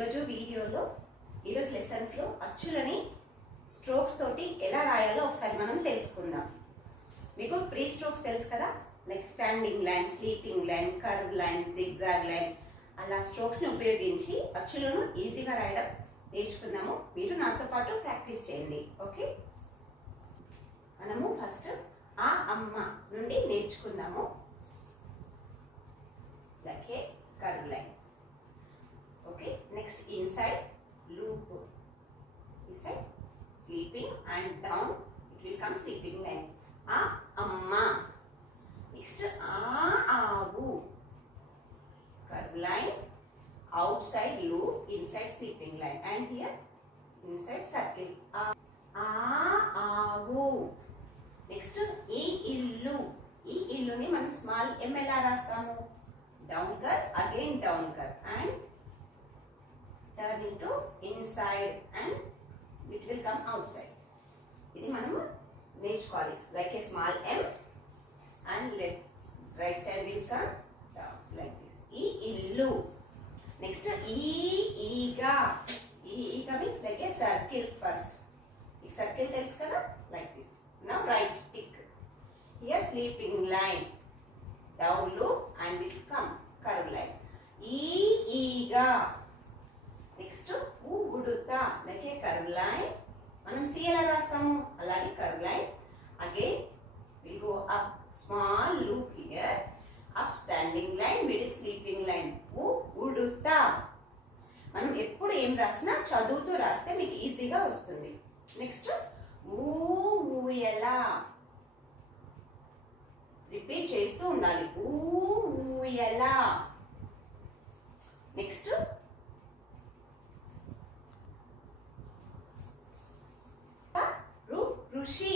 ఈరోజు వీడియోలో ఈరోజు లెసన్స్లో అచ్చులని స్ట్రోక్స్ తోటి ఎలా రాయాలో ఒకసారి మనం తెలుసుకుందాం. మీకు ప్రీ స్ట్రోక్స్ తెలుసు కదా, like standing line, sleeping line, curve line, zigzag line, అలా స్ట్రోక్స్ని ఉపయోగించి అచ్చులను ఈజీగా రాయడం నేర్చుకుందాము. మీరు నాతో పాటు ప్రాక్టీస్ చేయండి. ఓకే, మనము ఫస్ట్ ఆ అమ్మ నుండి నేర్చుకుందాము. Like a curve line. Okay, next inside loop, inside sleeping and down it will come sleeping line. Amma. Next aavu, curve line, outside loop, inside sleeping line, and here inside circle. Aavu. Next illu. Illu ni manam small m ela rastamu, down curve, again down curve, and turn into inside and it will come outside. ఇది మనము నేర్చుకోవాలి. Like a small m and left right side will come down like this. ఈ ఇల్లు. Next ఈగా. ఈగా means like a circle first. ఈ circle తెలుసు కదా, like this. Now right tick. Here sleeping line, down loop and will come curve line. ఈగా. Next ఉడుతా, like a curve line. మనం సి ఎలా రాస్తాము అలాగే curve line. Again will go up, small loop here, up standing line, middle sleeping line. ఉడుతా. మనం ఎప్పుడు ఏం రాసినా చదువుతూ రాస్తే మీకు ఈజీగా వస్తుంది. నెక్స్ట్ ఊయలా, రిపీట్ చేస్తూ ఉండాలి. ఊయలా. నెక్స్ట్ ఋషి.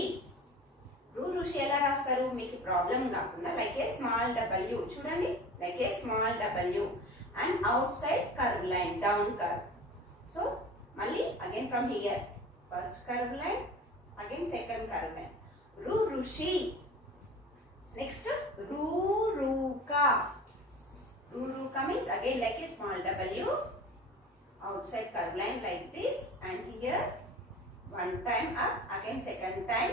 ఋషి ఎలా రాస్తారు మీకు ప్రాబ్లం కాకుండా, లైక్ ఏ స్మాల్ డబ్ల్యూ. చూడండి, like a small W and outside curve line, down curve. So మళ్ళీ again from here, first curve line, again second curve line. ఋషి. నెక్స్ట్ రూకా. రూకా means again like a small W, outside curve line like this, and here one time up, again second time,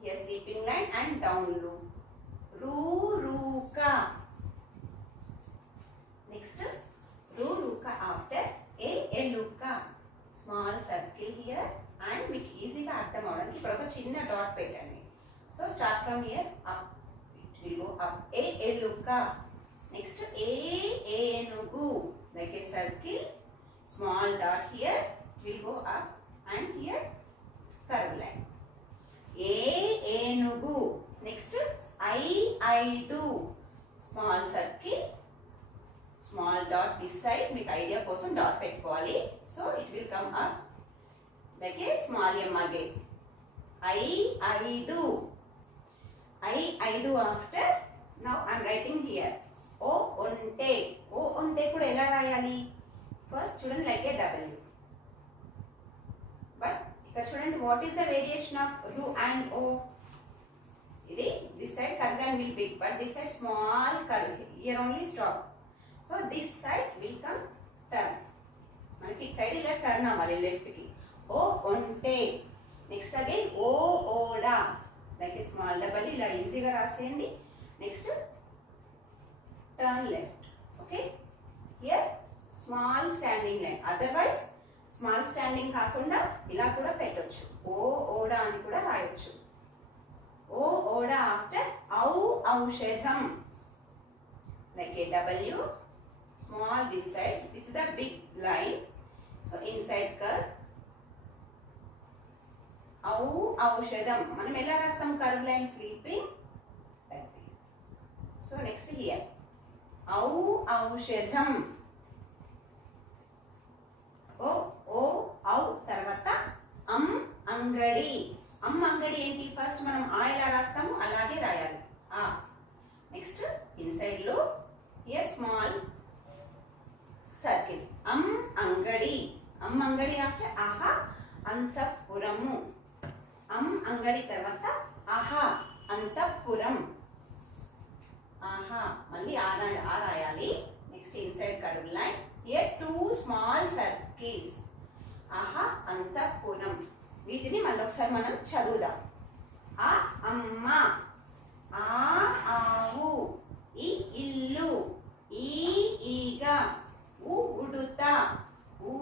here sleeping line and down loop. Ruka. Next ruka after eluka, small circle here, and make easy ga artham avadani ippudu oka chinna dot pettandi. So start from here up, it will go up. Eluka. Next enugu, like a circle, small dot here, it will go up, and here curve line. ఏనుగు. Next ఐదు, small circle, small dot this side. మీకు idea కోసం dot పెట్టుకోవాలి. So it will come up like a small M again. ఐదు. ఐదు after. Now I'm writing here O ఒంటే. O ఒంటే కూడా ఎలా రాయాలి? ఫస్ట్ చూడండి, లైక్ ఏ డబ్ల్యూ. బట్ ఇక్కడ చూడండి, what is the variation of రు అండ్ ఓ? ఇది this side curve line will big, but this side small curve. Here only stop. So this side will come turn. మనకి ఇటు side ఇలా turn అవ్వాలి left కి. O ఒంటే. Next again ఓడా, like a small double, ఇలా ఈజీగా రాసేయండి. Next turn left. Okay, here small standing line. Otherwise small standing కాకుండా ఇలా కూడా పెట్టొచ్చు. ఓడా అని కూడా రాయొచ్చు. ఓడా ఆఫ్టర్ ఔషధం, like a W, small this side. This is the big line. So inside curve. ఔషధం మనం ఎలా రాస్తాం? Curve line, sleeping like this. So next here ఔషధం. ఔ తర్వాత అంగడి. అంగడి ఏంటి? ఫస్ట్ మనం ఆ ఎలా రాస్తాము అలాగే రాయాలి. నెక్స్ట్ ఇన్సైడ్ లో హియర్ స్మాల్ సర్కిల్. అంగడి. అంగడి ఆఫ్టర్ ఆహా అంతఃపురము. అంగడి తర్వాత ఆహా అంతఃపురం. ఆహా మళ్ళీ ఆ రాయాలి. Next inside curve line, Here two small circles. ఆహా అంతఃపురం. వీటిని మళ్ళొకసారి మనం చదువుదాం. ఆ అమ్మ, ఆ ఆవు, ఈ ఇల్లు, ఈ ఈగ, ఊ ఉడుత, ఊ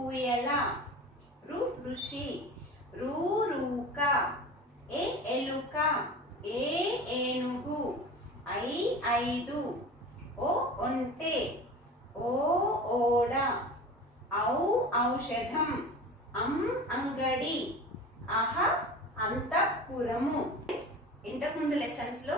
ఊయల, రు ఋషి, రూ రూక, ఏ ఎలుక, ఏ ఏనుగు, ఐ ఐదు, ఓ ఒంటె, ఓ ఓడ, ఔ ఔషధం, అంగడి, ఆహ అంతఃపురము. ఇంతకుముందు లెసన్స్ లో